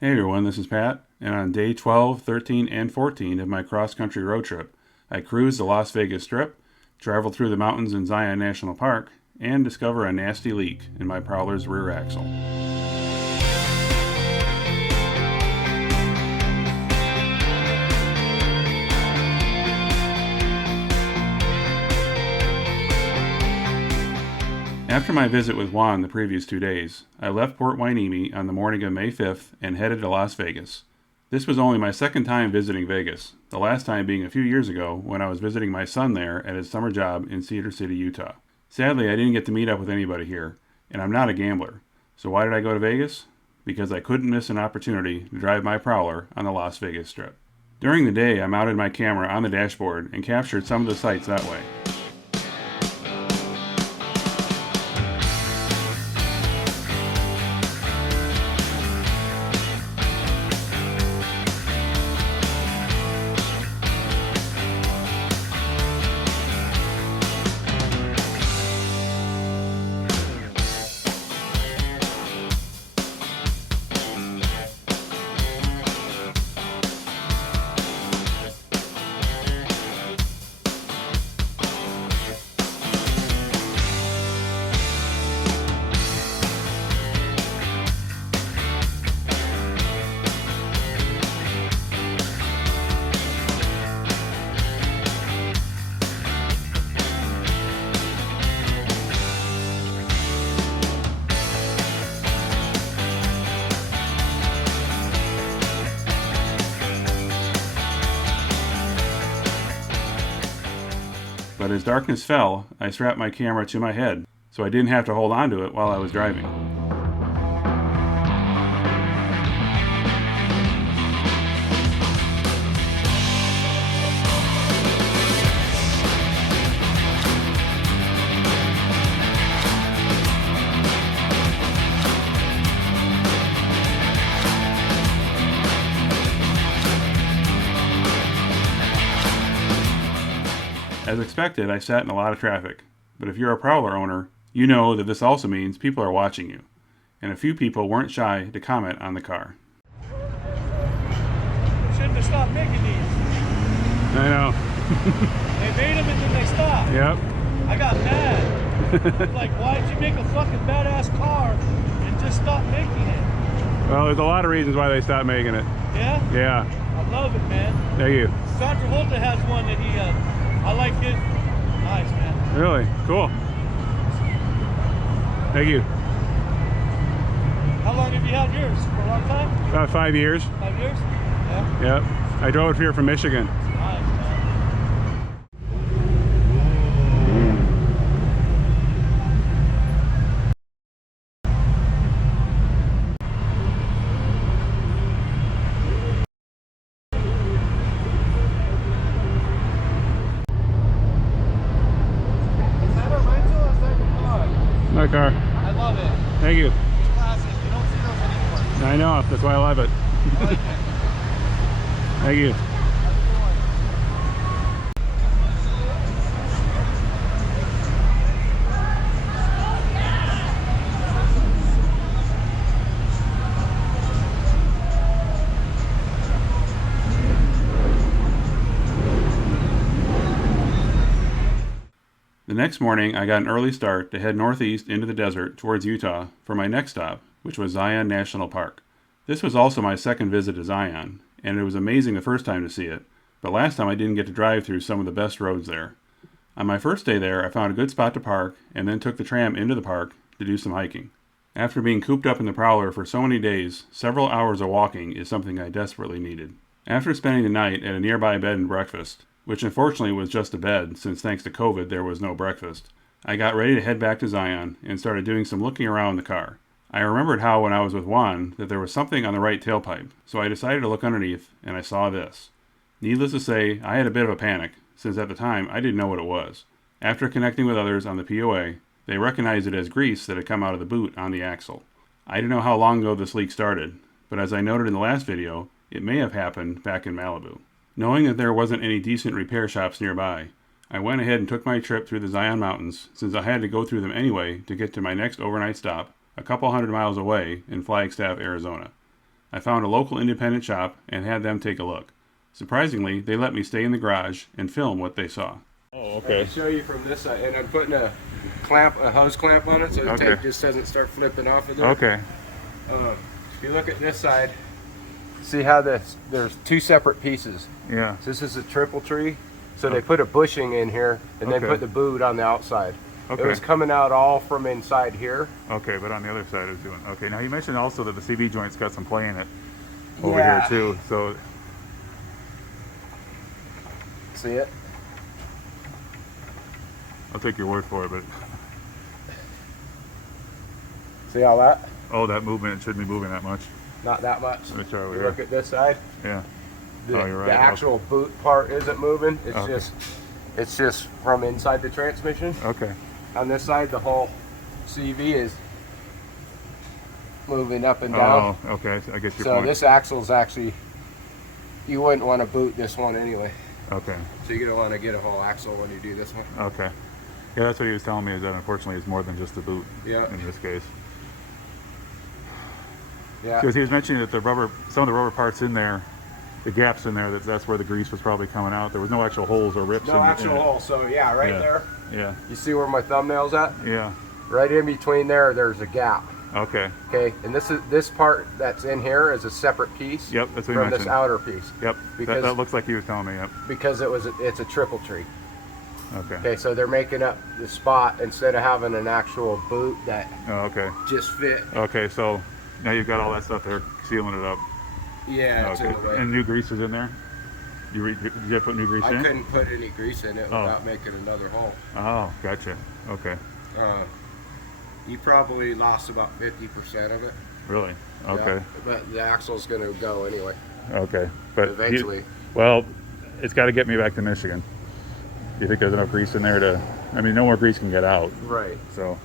Hey everyone, this is Pat, and on day 12, 13, and 14 of my cross-country road trip, I cruised the Las Vegas Strip, traveled through the mountains in Zion National Park, and discover a nasty leak in my Prowler's rear axle. After my visit with Juan the previous 2 days, I left Port Hueneme on the morning of May 5th and headed to Las Vegas. This was only my second time visiting Vegas, the last time being a few years ago when I was visiting my son there at his summer job in Cedar City, Utah. Sadly, I didn't get to meet up with anybody here, and I'm not a gambler. So why did I go to Vegas? Because I couldn't miss an opportunity to drive my Prowler on the Las Vegas Strip. During the day, I mounted my camera on the dashboard and captured some of the sights that way. But as darkness fell, I strapped my camera to my head, so I didn't have to hold on to it while I was driving. As expected, I sat in a lot of traffic, but if you're a Prowler owner, you know that this also means people are watching you, and a few people weren't shy to comment on the car. Shouldn't have stopped making these. I know. They made them and then they stopped. Yep. I got mad. Like, why did you make a fucking badass car and just stop making it? Well, there's a lot of reasons why they stopped making it. Yeah? Yeah. I love it, man. Thank you. John Travolta has one that he, I like his. Nice, man. Really? Cool. Thank you. How long have you had yours? For a long time? About 5 years. 5 years? Yeah. Yep. I drove it here from Michigan. Nice, man. Is that a rental or is that your car? My car. I love it. Thank you. It's classic. You don't see those anymore. I know. That's why I love it. I like it. Thank you. The next morning, I got an early start to head northeast into the desert towards Utah for my next stop, which was Zion National Park. This was also my second visit to Zion, and it was amazing the first time to see it, but last time I didn't get to drive through some of the best roads there. On my first day there, I found a good spot to park and then took the tram into the park to do some hiking. After being cooped up in the Prowler for so many days, several hours of walking is something I desperately needed. After spending the night at a nearby bed and breakfast, which unfortunately was just a bed since thanks to COVID there was no breakfast, I got ready to head back to Zion and started doing some looking around the car. I remembered how when I was with Juan that there was something on the right tailpipe, so I decided to look underneath and I saw this. Needless to say, I had a bit of a panic, since at the time I didn't know what it was. After connecting with others on the POA, they recognized it as grease that had come out of the boot on the axle. I didn't know how long ago this leak started, but as I noted in the last video, it may have happened back in Malibu. Knowing that there wasn't any decent repair shops nearby, I went ahead and took my trip through the Zion Mountains since I had to go through them anyway to get to my next overnight stop, a couple hundred miles away in Flagstaff, Arizona. I found a local independent shop and had them take a look. Surprisingly, they let me stay in the garage and film what they saw. Oh, I okay. can show you from this side, and I'm putting a hose clamp on it so the Okay. tape just doesn't start flipping off of there. Okay. If you look at this side, see how there's two separate pieces. Yeah. So this is a triple tree, so they put a bushing in here and then Okay. put the boot on the outside. Okay. It was coming out all from inside here. Okay, but on the other side it's doing. Okay, now you mentioned also that the CV joint's got some play in it over Yeah. here too. So See it? I'll take your word for it. But See all that? oh, that movement, it shouldn't be moving that much. Not that much. Let me try over You here. look at this side. Yeah. The, Oh, you're right. the actual boot part isn't moving. Okay. It's just from inside the transmission. Okay. On this side, the whole CV is moving up and down. Oh, okay. I get your So point. this axle's actually, you wouldn't want to boot this one anyway. Okay. So you're gonna want to get a whole axle when you do this one. Okay. Yeah, that's what he was telling me. Is that unfortunately it's more than just the boot. Yeah. In this case. Yeah. Because he was mentioning that some of the rubber parts in there, the gaps in there, that's where the grease was probably coming out. There was no actual holes or rips. No in actual it. hole. So yeah, right Yeah. there. Yeah. You see where my thumbnail's at? Yeah. Right in between there, there's a gap. Okay. Okay, and this part that's in here is a separate piece. Yep, that's what he from mentioned. this outer piece. Yep. Because- that looks like he was telling me. Yep. Because it's a triple tree. Okay. Okay, so they're making up the spot instead of having an actual boot that Oh, okay. just fit. Okay, so now you've got all that stuff there sealing it up. Yeah, it's Okay. in the way. And new grease is in there? Did you put new grease I in? couldn't put any grease in it Oh. without making another hole. Oh, gotcha. Okay. You probably lost about 50% of it. Really? Yeah, Okay. but the axle's going to go anyway, Okay. But eventually. well, it's got to get me back to Michigan. Do you think there's enough grease in there to? I mean, no more grease can get out. Right. So,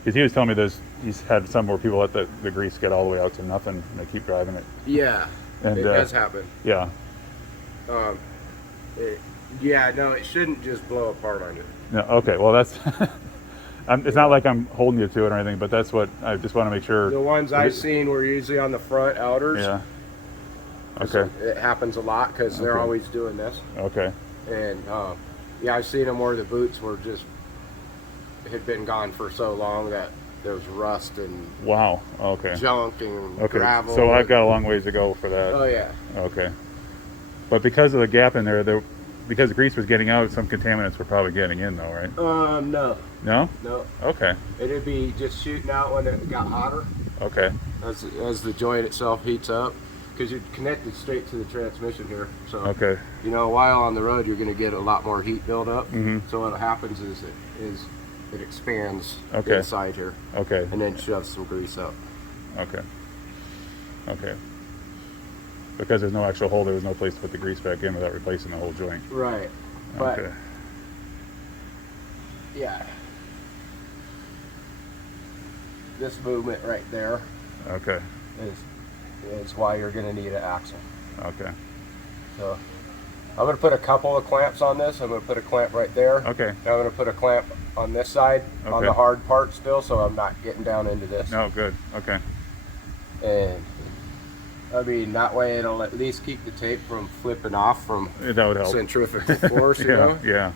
because he was telling me he's had some where people let the grease get all the way out to nothing, and they keep driving it. Yeah, And it does happen. Yeah. Yeah, no, it shouldn't just blow apart on you. No. Okay. Well, that's. It's not like I'm holding you to it or anything, but that's what I just want to make sure. The ones I've seen were usually on the front outers. Yeah. So Okay. it happens a lot because they're Okay. always doing this. Okay. And yeah, I've seen them where the boots were just had been gone for so long that there's rust and Wow. Okay. junk and Okay. gravel. So I've got a long ways to go for that. Oh yeah. Okay. But because of the gap in there, because the grease was getting out, some contaminants were probably getting in, though, right? No, No? no. Okay. It'd be just shooting out when it got hotter Okay. as the joint itself heats up, because you're connected straight to the transmission here. So Okay. you know, while on the road, you're going to get a lot more heat build up. Mhm. So what happens is it expands Okay. inside here, Okay. and then shoves some grease up. Okay. Okay. Because there's no actual hole, there was no place to put the grease back in without replacing the whole joint. Right. But Okay. yeah, this movement right there Okay. is why you're going to need an axle. Okay. So I'm going to put a couple of clamps on this. I'm going to put a clamp right there. Okay. And I'm going to put a clamp on this side on Okay. the hard part still, so I'm not getting down into this. No, good. Okay. And I mean, that way it'll at least keep the tape from flipping off from That would help. centrifugal force, you Yeah. know? Yeah.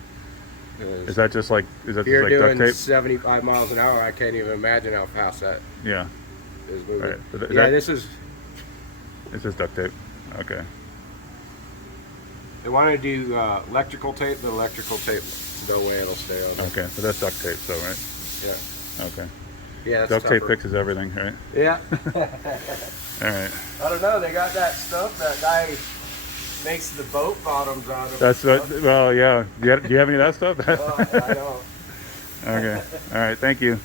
'Cause Is that just like if you're duct doing tape? 75 miles an hour, I can't even imagine how fast that Yeah. is moving. Right. Is Yeah, that- this is, It's just duct tape. Okay. they want to do electrical tape, the electrical tape, no way it'll stay on there. Okay. But that's duct tape, so right? Yeah. Okay. Yeah, it's Duct tape tougher. fixes everything, right? Yeah. All right. I don't know, they got that stuff that guy makes the boat bottoms out of. That's what. Well, yeah. Do you have any of that stuff? I don't. Okay. All right. Thank you.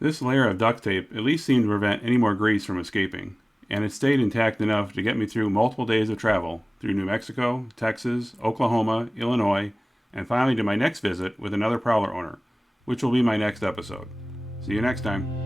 This layer of duct tape at least seemed to prevent any more grease from escaping, and it stayed intact enough to get me through multiple days of travel through New Mexico, Texas, Oklahoma, Illinois, and finally to my next visit with another Prowler owner, which will be my next episode. See you next time.